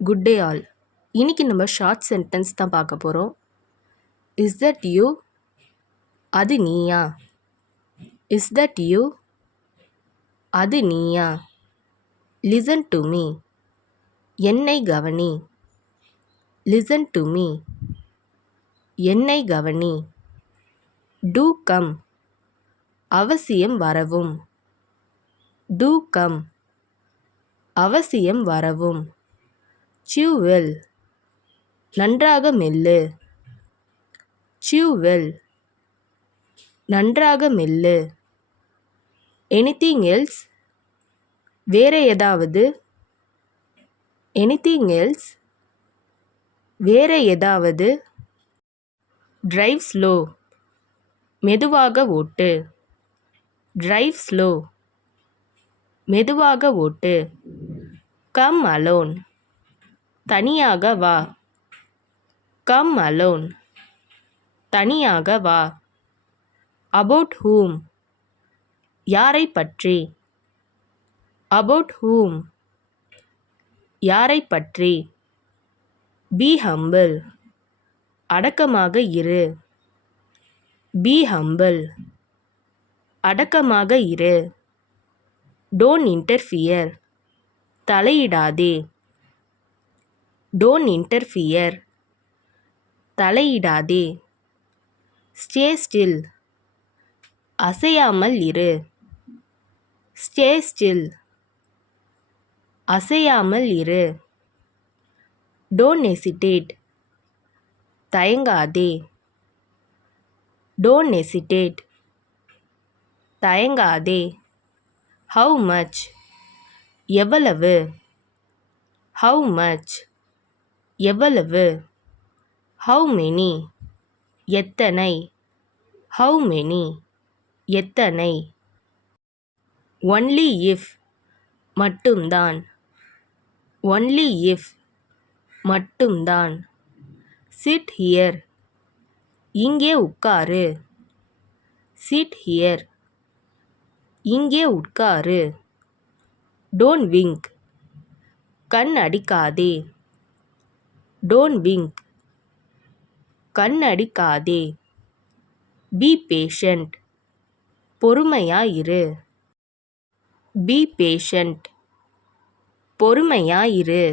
Good day all. இன்னைக்கு நம்ம short sentence தான் பார்க்க போகிறோம். Is that you? அது நீயா? Is that you? அது நீயா? Listen to me. என்னை கவனி. Listen to me. என்னை கவனி. Do come. அவசியம் வரவும். Do come. அவசியம் வரவும். chew well. நன்றாக மெல்லு. chew well. நன்றாக மெல்லு. anything else? வேற ஏதாவது? anything else? வேற ஏதாவது? drive slow. மெதுவாக ஓட்டு. drive slow. மெதுவாக ஓட்டு. come alone. தனியாக வா. come alone. தனியாக வா. about whom? யாரை பற்றி? about whom? யாரை பற்றி? be humble. அடக்கமாக இரு. be humble. அடக்கமாக இரு. don't interfere. தலையிடாதே. don't interfere. தலையிடாதே. stay still. அசையாமல் இரு. stay still. அசையாமல் இரு. don't hesitate. தயங்காதே. don't hesitate. தயங்காதே. how much? எவ்வளவு? how much? எவ்வளவு? how many? எத்தனை? how many? எத்தனை? only if. மட்டும்தான். only if. மட்டும்தான். sit here. இங்கே உட்காரு. sit here. இங்கே உட்காரு. don't wink. கண் அடிக்காதே. don't wink. கண் அடிக்காதே. be patient. பொறுமையாயிரு. be patient. பொறுமையாயிரு.